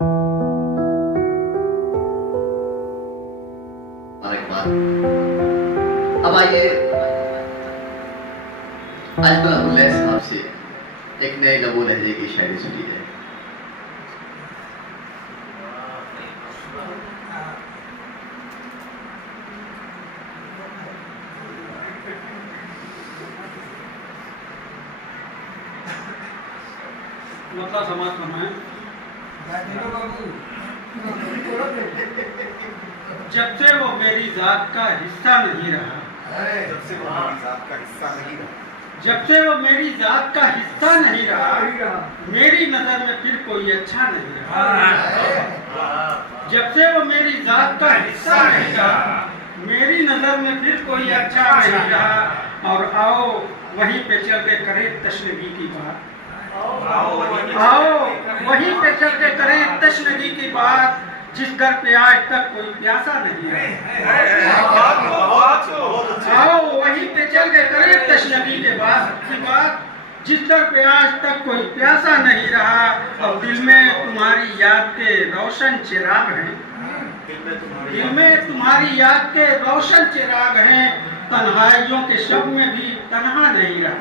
अब आइए अजमल अब्दुल्ला साहब से एक नए लबो लहजे की शायरी सुनी जाए। मतलब समाज में जब से वो मेरी जात का हिस्सा नहीं रहा, जब से वो मेरी जात का हिस्सा नहीं रहा, जब से वो मेरी जात का हिस्सा नहीं रहा, मेरी नजर में फिर कोई अच्छा नहीं रहा। जब से वो मेरी जात का हिस्सा नहीं रहा, मेरी नजर में फिर कोई अच्छा नहीं रहा। और आओ वहीं पे चल के करें तशनगी की बात, आओ वहीं पे चल के करें तशनगी की बात, जिस घर पे आज तक कोई प्यासा नहीं है। आओ वहीं पे चल के करें तशनगी के बाद की बात, जिस घर पे आज तक कोई प्यासा नहीं रहा। और दिल में तुम्हारी याद के रोशन चिराग हैं, दिल में तुम्हारी याद के रोशन चिराग हैं। तन्हाइयों के शब में भी तन्हा नहीं रहा।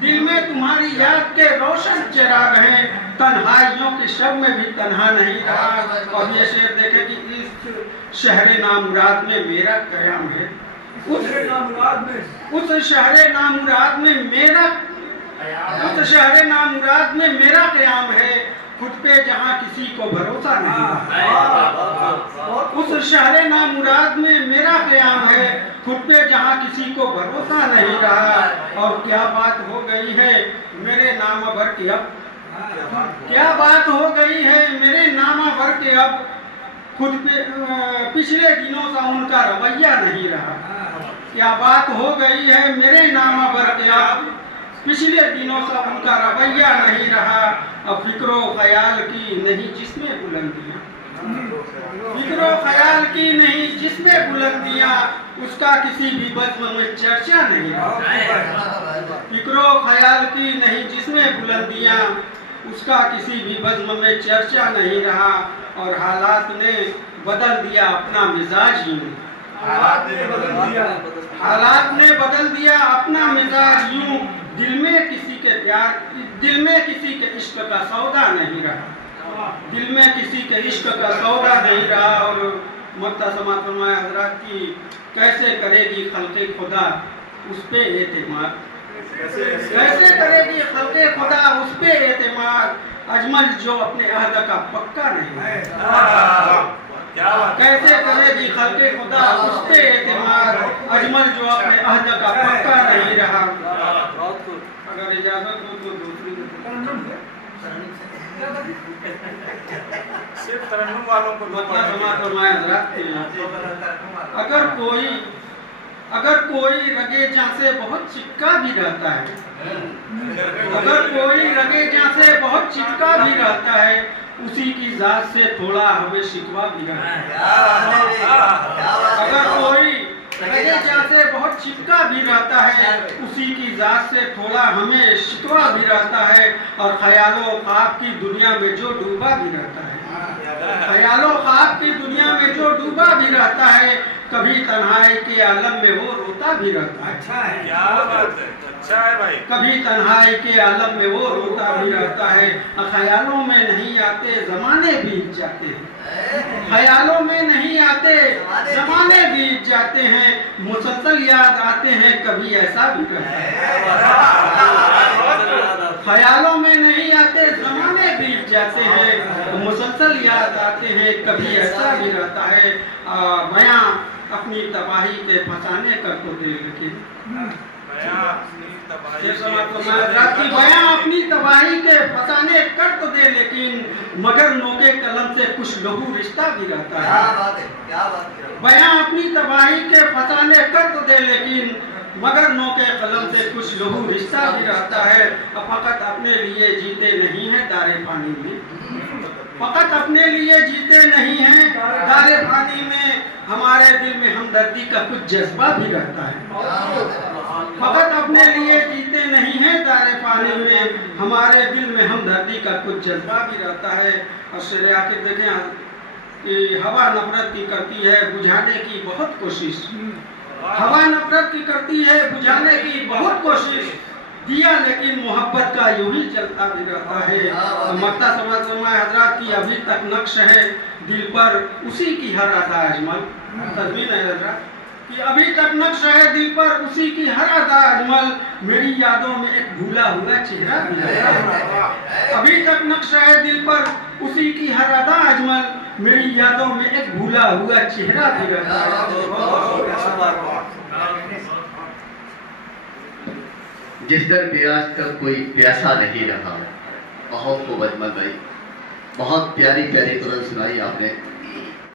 दिल में तुम्हारी याद के रोशन चिराग हैं, तन्हाइयों के शब में भी तन्हा नहीं रहा। और ये शेर देखे कि इस शहर नामुराद में मेरा कयाम है, उस शहर नामुराद में मेरा कयाम है। खुद पे जहाँ किसी को भरोसा नहीं, उस शहर नामुराद में मेरा कयाम है। खुद पे जहाँ किसी को भरोसा नहीं रहा। और क्या बात हो गई है मेरे नाम भर के अब, क्या बात हो गई है मेरे नाम भर के अब। खुद पे पिछले दिनों सा उनका रवैया नहीं रहा। क्या बात हो गई है मेरे नाम भर के अब, पिछले दिनों से उनका रवैया नहीं रहा। अब फिक्रो ख्याल की नहीं जिसमें बुलंदियां, फिक्रो ख्याल की नहीं जिसमें बुलंदियां, उसका किसी भी बज़्म में चर्चा नहीं रहा। फिक्रो ख्याल की नहीं जिसमें बुलंदियां, उसका किसी भी बज़्म में चर्चा नहीं रहा। और हालात ने बदल दिया अपना मिजाज यूं, हालात ने बदल दिया अपना मिजाज यूं। दिल में किसी के प्यार, दिल में किसी के इश्क का सौदा नहीं रहा, दिल में किसी के इश्क का सौदा नहीं रहा। और मुख्तसमा फरमाए हजरात की कैसे करेगी खल्क़े खुदा उस पे एतमाद, कैसे करेगी खल्क़े खुदा उस पे एतमाद। अजमल जो अपने अहद का पक्का नहीं है, कैसे करेगी खल्क़े खुदा उस पे एतमाद। अजमल जो अपने अहद का पक्का नहीं रहा। अगर इजाजत हो तो दूसरी सिर्फ तरन्नुम वालों को अगर कोई रगे जहाँ से बहुत चिपका भी रहता है, अगर कोई रगे जहाँ से बहुत चिपका भी रहता है, उसी की जात से थोड़ा हमें शिकवा भी रहता है। अगर कोई रगे जहाँ से बहुत चिपका भी रहता है, उसी की जात से थोड़ा हमें शिकवा भी रहता है। और ख्यालों ख्वाब की दुनिया में जो डूबा भी रहता है, ख्यालों ख्वाब की दुनिया में जो डूबा भी रहता है, कभी तन्हाई के आलम में वो रोता भी रहता है। अच्छा है, क्या बात है, अच्छा है भाई। कभी तन्हाई के आलम में वो रोता भी रहता है। ख्यालों में नहीं आते जमाने बीत जाते हैं, ख्यालों में नहीं आते जमाने बीत जाते हैं। मुसलसल याद आते हैं कभी ऐसा भी रहता है, ख्यालों में नहीं आते जमाने बीत जाते हैं। मुसलसल याद आते हैं कभी ऐसा भी रहता है। बयां अपनी तबाही के फसाने कर तो दे, लेकिन बयां अपनी तबाही के फसाने कर तो दे, लेकिन मगर नोके कलम से कुछ लघु रिश्ता भी रहता है। बयां अपनी तबाही के फसाने कर तो दे, लेकिन मगर नोके कलम से कुछ लघु रिश्ता भी रहता है। फकत अपने लिए जीते नहीं है दारे पानी में, फकत अपने लिए जीते नहीं हैं दारे पानी में। हमारे दिल में हमदर्दी का कुछ जज्बा भी रहता है, फकत अपने लिए जीते नहीं हैं तारे पानी में, हमारे दिल में हमदर्दी का कुछ जज्बा भी रहता है। और शेर आखिर देखें कि हवा नफरत की करती है बुझाने की बहुत कोशिश, हवा नफरत की करती है बुझाने की बहुत कोशिश, दिया लेकिन मोहब्बत का यूं ही चलता भी रहता है। और मक्ता समझ हजरात की अभी तक नक्श है दिल पर उसी की हर अदा अजमल, तस्वीर है हजरात कि अभी तक नक्श है दिल पर उसी की हर अदा अजमल, मेरी यादों में एक भूला हुआ चेहरा भी है। अभी तक नक्श है दिल पर उसी की हर अदा अजमल, मेरी यादों में एक भूला हुआ चेहरा भी रहता है। जिस दर पे आज तक कोई प्यासा नहीं रहा, बहुत खूब अजमल भाई, बहुत प्यारी प्यारी तुरंत सुनाई आपने।